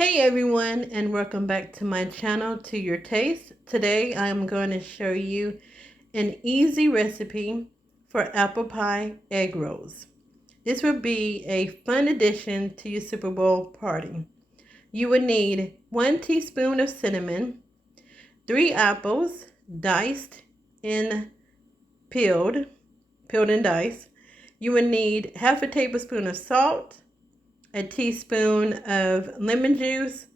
Hey everyone, and welcome back to my channel, To Your Taste. Today I'm going to show you an easy recipe for apple pie egg rolls. This would be a fun addition to your Super Bowl party. You would need 1 teaspoon of cinnamon, 3 apples diced and peeled and diced. You would need half a tablespoon of salt, a teaspoon of lemon juice,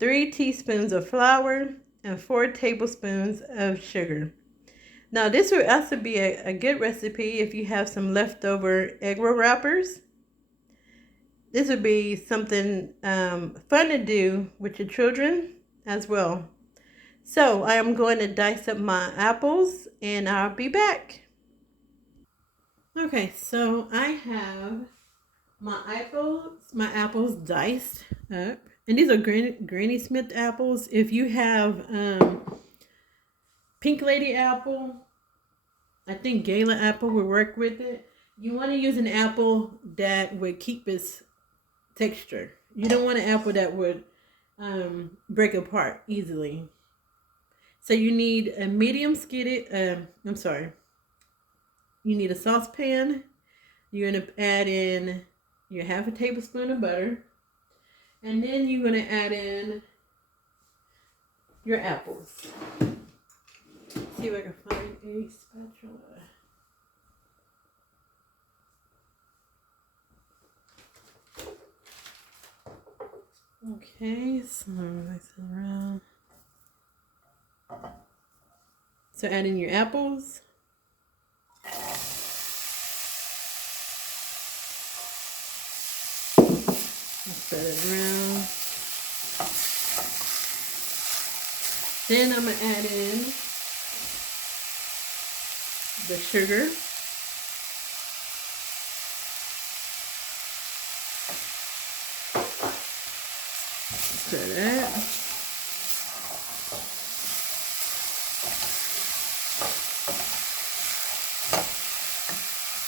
3 teaspoons of flour, and 4 tablespoons of sugar. Now this would also be a good recipe if you have some leftover egg roll wrappers. This would be something fun to do with your children as well. So I am going to dice up my apples and I'll be back. Okay, so I have my apples diced up. And these are Granny Smith apples. If you have Pink Lady apple, I think Gala apple will work with it. You want to use an apple that would keep its texture. You don't want an apple that would break apart easily. So you need a medium skidded, you need a saucepan. You're going to add in your half a tablespoon of butter. And then you're going to add in your apples. See if I can find a spatula. Okay, so mix it around. So add in your apples. Spread it around. Then I'm going to add in the sugar. Stir that.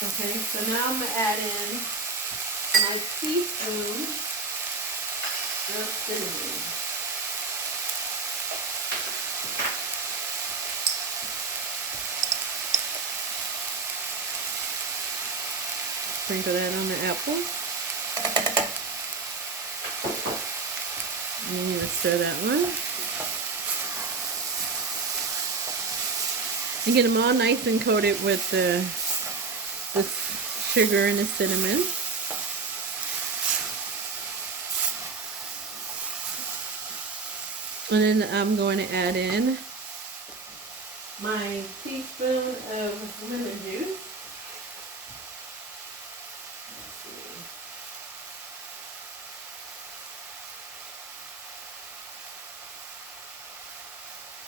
Okay, so now I'm going to add in my teaspoon of cinnamon. Sprinkle that on the apple. And then you're going to stir that one. And get them all nice and coated with the sugar and the cinnamon. And then I'm going to add in my teaspoon of lemon juice.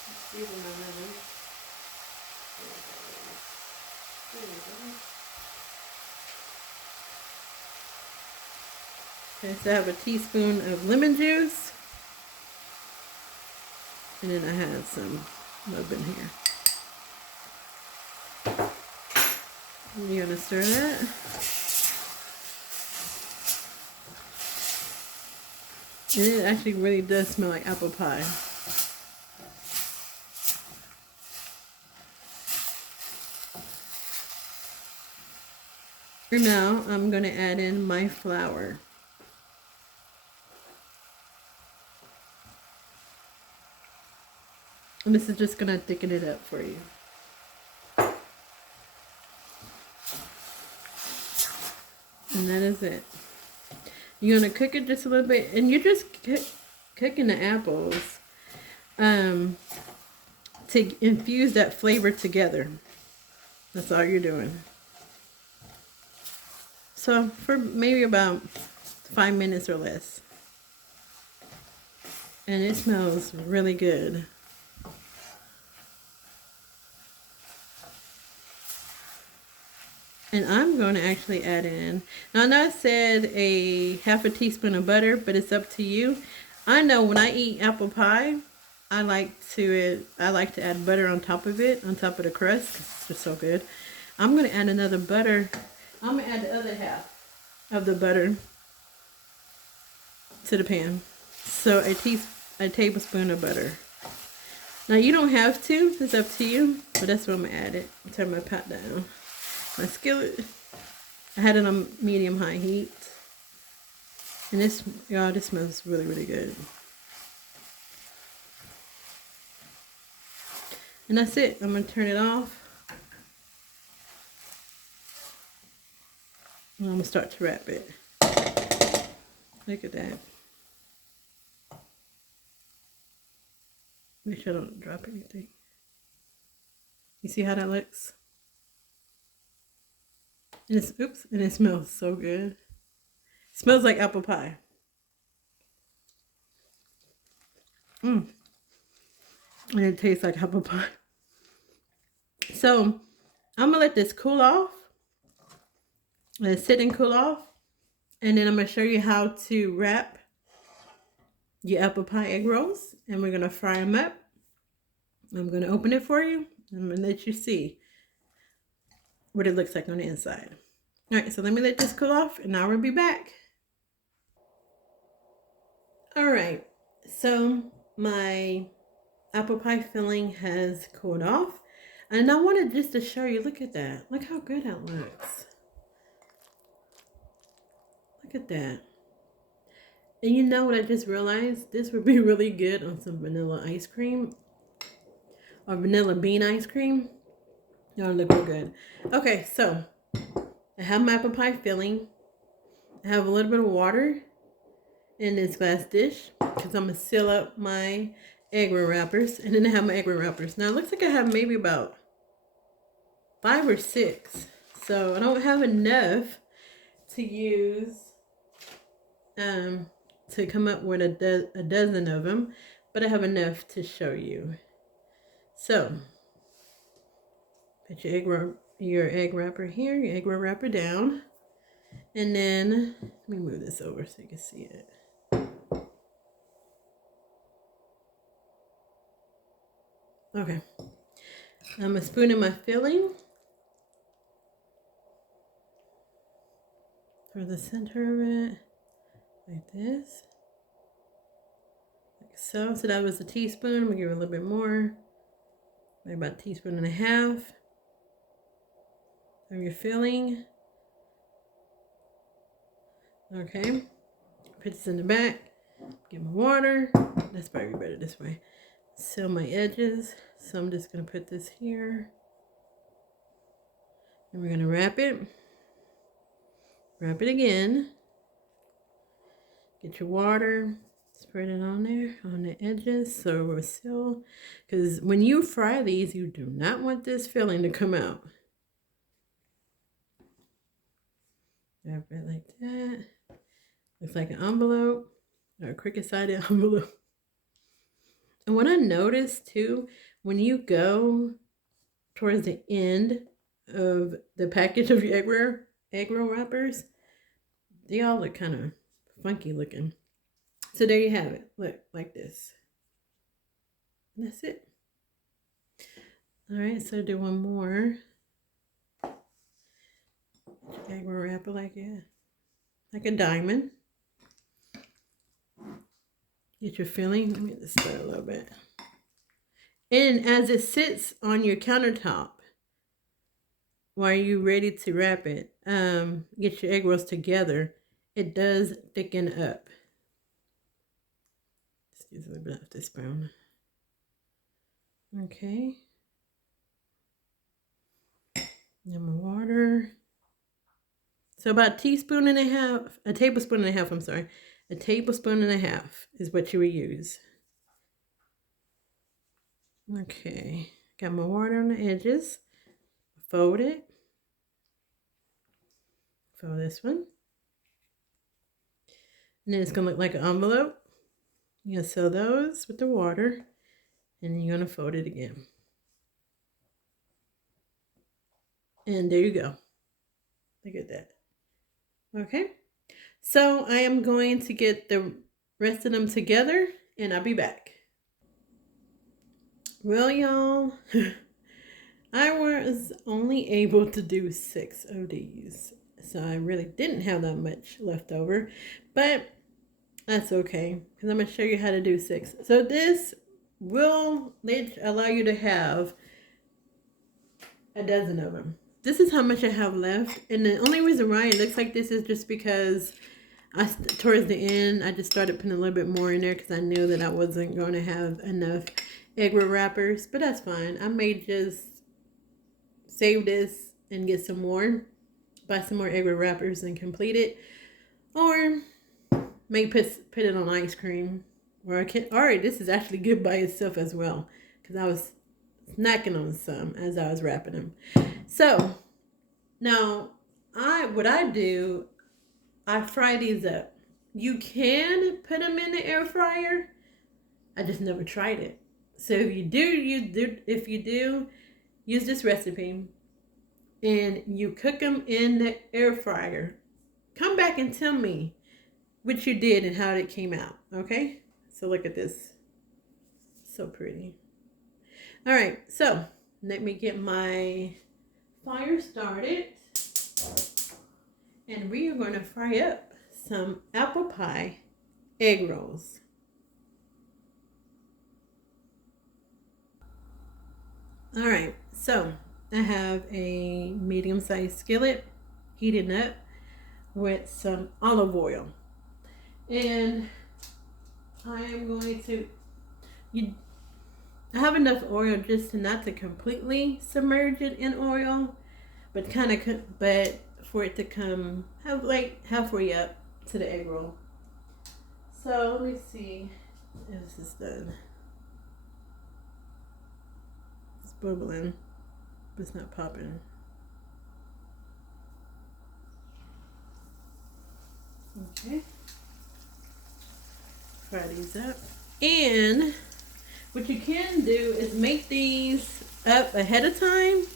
Let's see where my lemon. There we go. Okay, so I have a teaspoon of lemon juice. And then I have some rub in here. And you're going to stir that. And it actually really does smell like apple pie. For now, I'm going to add in my flour. And this is just going to thicken it up for you. And that is it. You're going to cook it just a little bit. And you're just cooking the apples to infuse that flavor together. That's all you're doing. So for maybe about 5 minutes or less. And it smells really good. And I'm going to actually add in, now I know I said a half a teaspoon of butter, but it's up to you. I know when I eat apple pie, I like to add butter on top of it, on top of the crust, 'cause it's just so good. I'm going to add another butter. I'm going to add the other half of the butter to the pan. So a tablespoon of butter. Now you don't have to, it's up to you, but that's what I'm gonna add it. Turn my pot down. My skillet, I had it on medium-high heat. And this, y'all, this smells really, really good. And that's it. I'm gonna turn it off. And I'm gonna start to wrap it. Look at that. Make sure I don't drop anything. You see how that looks? And it's, oops, and it smells so good. It smells like apple pie. And it tastes like apple pie. So I'm gonna let this cool off. Let it sit and cool off. And then I'm gonna show you how to wrap your apple pie egg rolls. And we're gonna fry them up. I'm gonna open it for you. I'm gonna let you see what it looks like on the inside. All right, so let me let this cool off and now we'll be back. All right, so my apple pie filling has cooled off. And I wanted just to show you, look at that. Look how good that looks. Look at that. And you know what I just realized? This would be really good on some vanilla ice cream. Or vanilla bean ice cream. Y'all look real good. Okay, so I have my apple pie filling. I have a little bit of water in this glass dish because I'm going to seal up my egg roll wrappers. And then I have my egg roll wrappers. Now it looks like I have maybe about 5 or 6. So I don't have enough to use to come up with a dozen of them. But I have enough to show you. So put your egg wrapper here, your egg roll wrapper down. And then, let me move this over so you can see it. Okay. I'm a spoon in my filling for the center of it, like this. Like so. So that was a teaspoon. I'm gonna give it a little bit more. Maybe about a teaspoon and a half of your filling. Okay. Put this in the back. Get my water. That's probably better this way. Seal my edges. So I'm just going to put this here. And we're going to wrap it. Wrap it again. Get your water. Spread it on there, on the edges. So we're seal. Because when you fry these, you do not want this filling to come out. Wrap it like that. Looks like an envelope. Or a cricket-sided envelope. And what I noticed too, when you go towards the end of the package of your egg roll wrappers, they all look kind of funky looking. So there you have it. Look, like this. And that's it. All right, so do one more. Egg roll wrapper like a diamond. Get your filling. Let me just stir a little bit. And as it sits on your countertop, while you're ready to wrap it, get your egg rolls together, it does thicken up. Just use a little bit of this spoon. Okay. Now my water. So about a tablespoon and a half, I'm sorry. A tablespoon and a half is what you would use. Okay, got my water on the edges. Fold it. Fold this one. And then it's going to look like an envelope. You're going to seal those with the water. And then you're going to fold it again. And there you go. Look at that. Okay. So I am going to get the rest of them together. And I'll be back. Well, y'all. I was only able to do 6 of these. So I really didn't have that much left over. But That's okay, because I'm going to show you how to do 6. So this will allow you to have a dozen of them. This is how much I have left. And the only reason why it looks like this is just because towards the end, I just started putting a little bit more in there because I knew that I wasn't going to have enough egg roll wrappers. But that's fine. I may just save this and get some more. Buy some more egg roll wrappers and complete it. Or may put it on ice cream. Or I can. Alright, this is actually good by itself as well. Because I was snacking on some as I was wrapping them. So now what I do, I fry these up. You can put them in the air fryer. I just never tried it. So if you do use this recipe and you cook them in the air fryer, come back and tell me what you did and how it came out. Okay? So look at this. So pretty. All right, so let me get my fire started. And we are going to fry up some apple pie egg rolls. All right, so I have a medium-sized skillet heating up with some olive oil. And I am going to, I have enough oil just to not to completely submerge it in oil, but but for it to come halfway up to the egg roll. So let me see if this is done. It's bubbling, but it's not popping. Okay. Fry these up. And what you can do is make these up ahead of time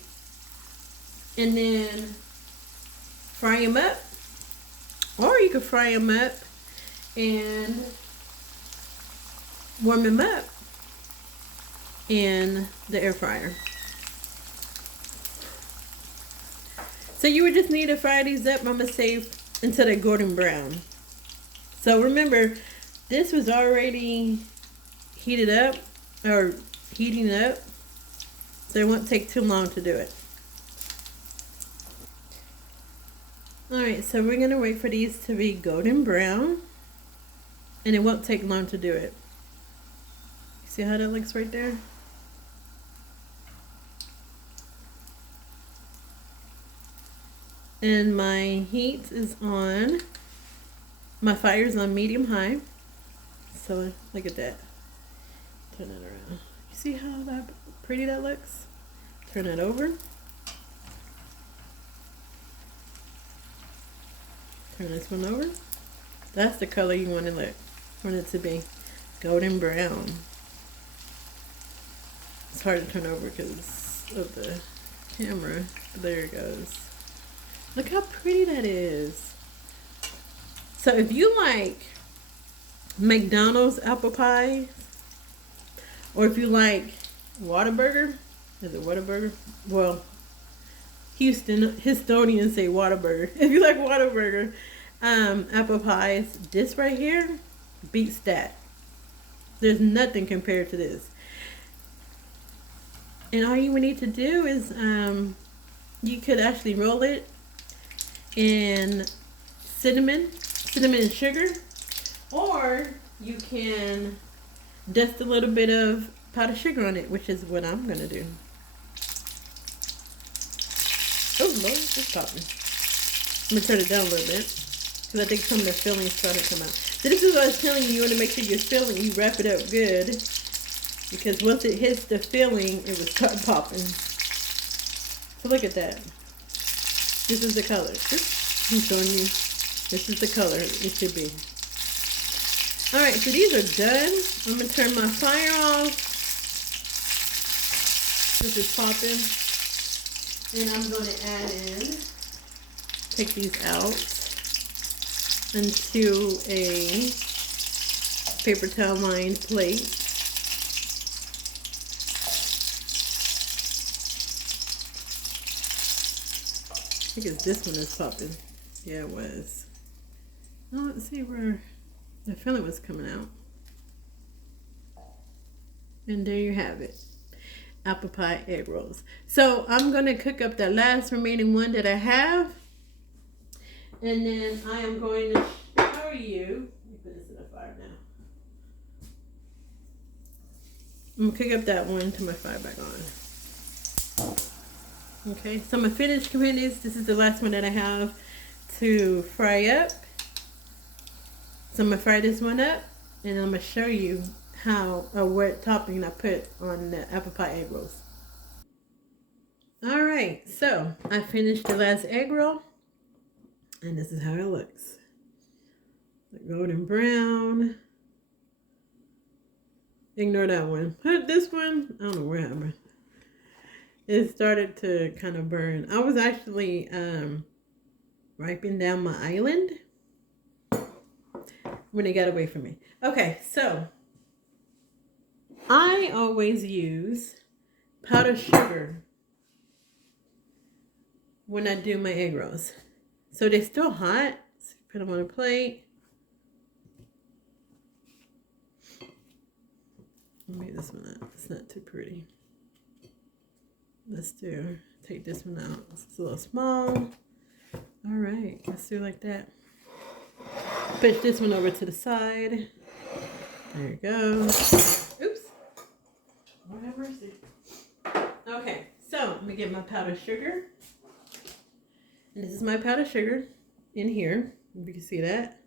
and then fry them up. Or you could fry them up and warm them up in the air fryer. So you would just need to fry these up. I'm going to save until they're golden brown. So remember, this was already heated up or heating up, so it won't take too long to do it. Alright, so we're going to wait for these to be golden brown, and it won't take long to do it. See how that looks right there? And my heat is on, my fire is on medium high. So look at that. Turn it around. You see how pretty that looks? Turn it over. Turn this one over. That's the color you want it to be. Golden brown. It's hard to turn over because of the camera. There it goes. Look how pretty that is. So if you like McDonald's apple pie, or if you like Whataburger, is it Whataburger? Well, Houstonians say Whataburger. If you like Whataburger apple pies, this right here beats that. There's nothing compared to this. And all you would need to do is you could actually roll it in cinnamon and sugar, or you can dust a little bit of powdered sugar on it, which is what I'm gonna do. Oh Lord, it's popping. I'm gonna turn it down a little bit because I think some of the fillings started to come out. So this is what I was telling you. You want to make sure you're filling, you wrap it up good, because once it hits the filling, it will start popping. So look at that. This is the color. I'm showing you. This is the color it should be. Alright, so these are done. I'm going to turn my fire off. This is popping. And I'm going to add in, take these out into a paper towel lined plate. I guess this one is popping. Yeah, it was. Oh, let's see where. I feel it was coming out. And there you have it. Apple pie egg rolls. So I'm going to cook up the last remaining one that I have. And then I am going to show you. Let me put this in the fire now. I'm going to cook up that one to my fire back on. Okay, so my finished candies. This is the last one that I have to fry up. So I'm going to fry this one up. And I'm going to show you how or what topping I put on the apple pie egg rolls. All right, so I finished the last egg roll, and this is how it looks. The golden brown. Ignore that one. But this one, I don't know what happened. It started to kind of burn. I was actually wiping down my island when it got away from me. Okay, so I always use powdered sugar when I do my egg rolls. So they're still hot. So put them on a plate. Make this one up. It's not too pretty. Let's take this one out. It's a little small. All right, let's do like that. Push this one over to the side. There you go. Oops. Lord have mercy. Okay, so let me get my powdered sugar. And this is my powdered sugar in here. If you can see that.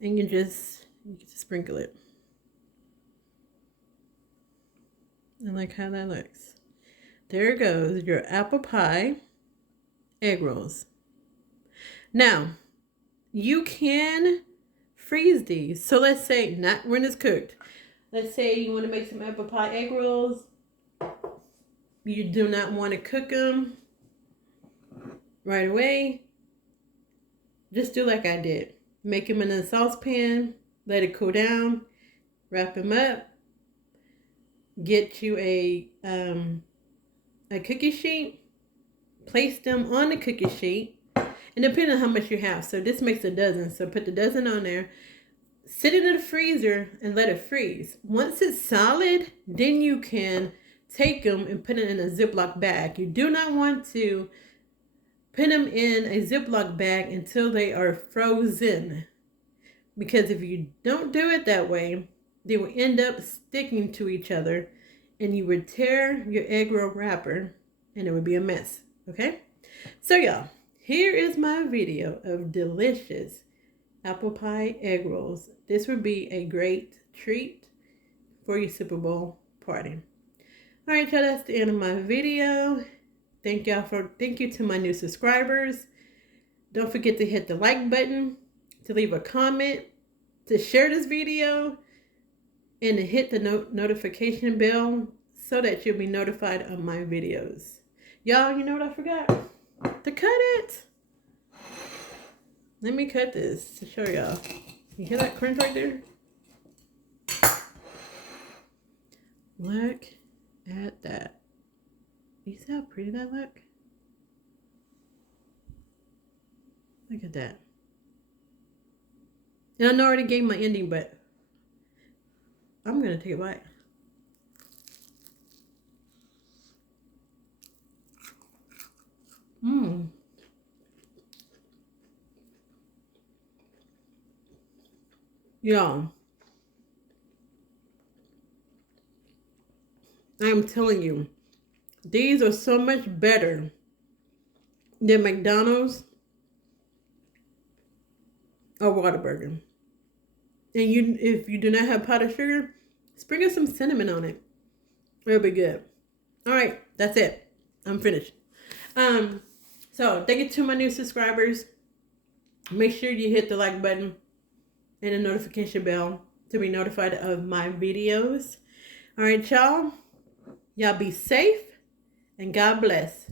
And you can just sprinkle it. I like how that looks. There goes your apple pie egg rolls. Now, you can freeze these. So let's say, not when it's cooked. Let's say you want to make some apple pie egg rolls. You do not want to cook them right away. Just do like I did. Make them in a saucepan. Let it cool down. Wrap them up. Get you a cookie sheet. Place them on the cookie sheet. And depending on how much you have. So this makes a dozen. So put the dozen on there. Sit it in the freezer and let it freeze. Once it's solid, then you can take them and put it in a Ziploc bag. You do not want to put them in a Ziploc bag until they are frozen. Because if you don't do it that way, they will end up sticking to each other and you would tear your egg roll wrapper and it would be a mess. Okay? So y'all, here is my video of delicious apple pie egg rolls. This would be a great treat for your Super Bowl party. All right, y'all, that's the end of my video. Thank you to my new subscribers. Don't forget to hit the like button, to leave a comment, to share this video, and to hit the notification bell so that you'll be notified of my videos. Y'all, you know what I forgot? To cut it. Let me cut this to show y'all. You hear that crunch right there? Look at that. You see how pretty that look? Look at that. And I know I already gave my ending, but I'm going to take a bite. Mmm. Y'all, I'm telling you, these are so much better than McDonald's or Whataburger. And if you do not have powdered sugar, sprinkle some cinnamon on it. It'll be good. All right, that's it. I'm finished. So thank you to my new subscribers. Make sure you hit the like button and the notification bell to be notified of my videos. All right, y'all. Y'all be safe and God bless.